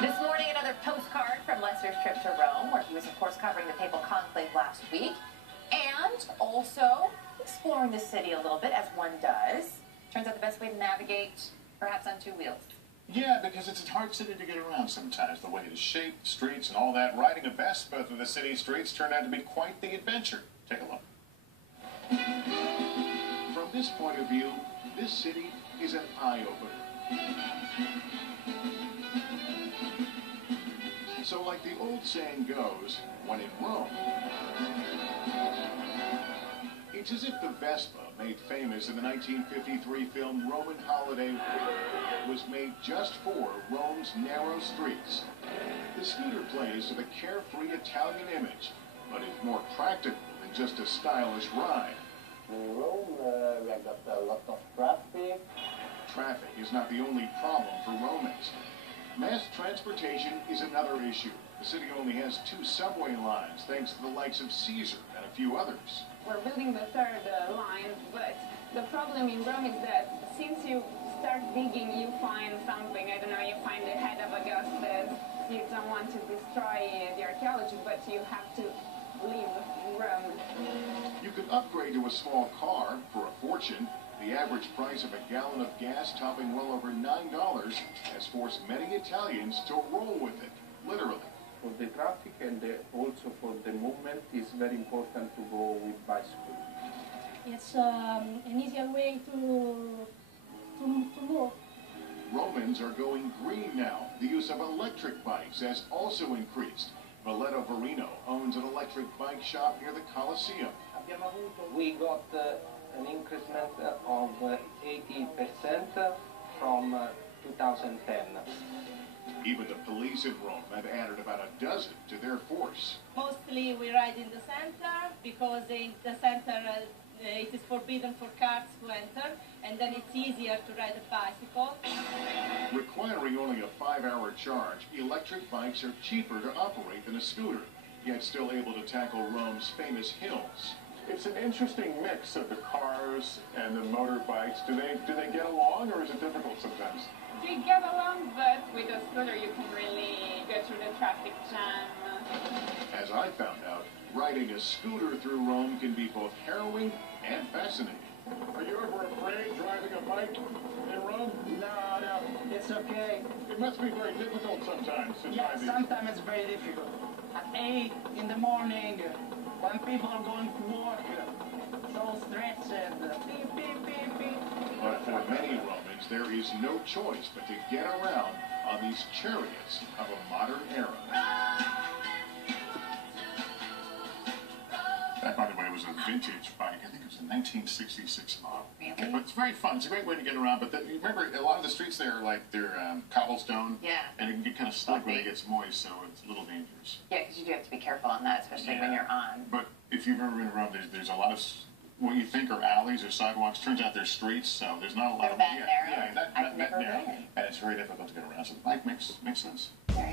This morning, another postcard from Lester's trip to Rome, where he was, of course, covering the papal conclave last week, and also exploring the city a little bit, as one does. Turns out the best way to navigate, perhaps on two wheels. Yeah, because it's a hard city to get around sometimes. The way it is shaped, streets, and all that. Riding a Vespa through the city streets turned out to be quite the adventure. Take a look. From this point of view, this city is an eye-opener. So like the old saying goes, when in Rome, it's as if the Vespa, made famous in the 1953 film Roman Holiday, was made just for Rome's narrow streets. The scooter plays to the carefree Italian image, but is more practical than just a stylish ride. In Rome, we have got a lot of traffic. Traffic is not the only problem for Romans. Mass transportation is another issue. The city only has 2 subway lines, thanks to the likes of Caesar and a few others. We're building the third line, but the problem in Rome is that since you start digging, you find something. I don't know, you find the head of Augustus. You don't want to destroy the archaeology, but you have to leave Rome. You could upgrade to a small car for a fortune. The average price of a gallon of gas, topping well over $9, has forced many Italians to roll with it, literally. For the traffic and also for the movement, it's very important to go with bicycle. It's an easier way to move. Romans are going green now. The use of electric bikes has also increased. Valeto Verino owns an electric bike shop near the Colosseum. We got an increment of 80% from 2010. Even the police in Rome have added about a dozen to their force. Mostly we ride in the center because in the center it is forbidden for cars to enter, and then it's easier to ride a bicycle. Requiring only a 5-hour charge, electric bikes are cheaper to operate than a scooter, yet still able to tackle Rome's famous hills. It's an interesting mix of the cars and the motorbikes. Do they get along, or is it difficult sometimes? We get along, but with a scooter you can really go through the traffic jam. As I found out, riding a scooter through Rome can be both harrowing and fascinating. Are you ever afraid driving a bike in Rome? No, it's okay. It must be very difficult sometimes. Yeah, sometimes it's very difficult. At 8 in the morning, when people are going to work, so stretched, beep, beep, beep, beep. But for many Romans, there is no choice but to get around on these chariots of a modern era. That, by the way, was a vintage bike. I think it was a 1966 model. Really? But it's very fun. It's a great way to get around. But you remember, a lot of the streets there are like they're cobblestone. Yeah. And it can get kind of slick when it gets moist, so it's a little dangerous. Yeah, because you do have to be careful on that, especially when you're on. But if you've ever been around, there's a lot of what you think are alleys or sidewalks. Turns out they're streets, so there's not a lot of that narrow? Yeah, I've never narrow. been. And it's very difficult to get around. So the bike makes sense. Very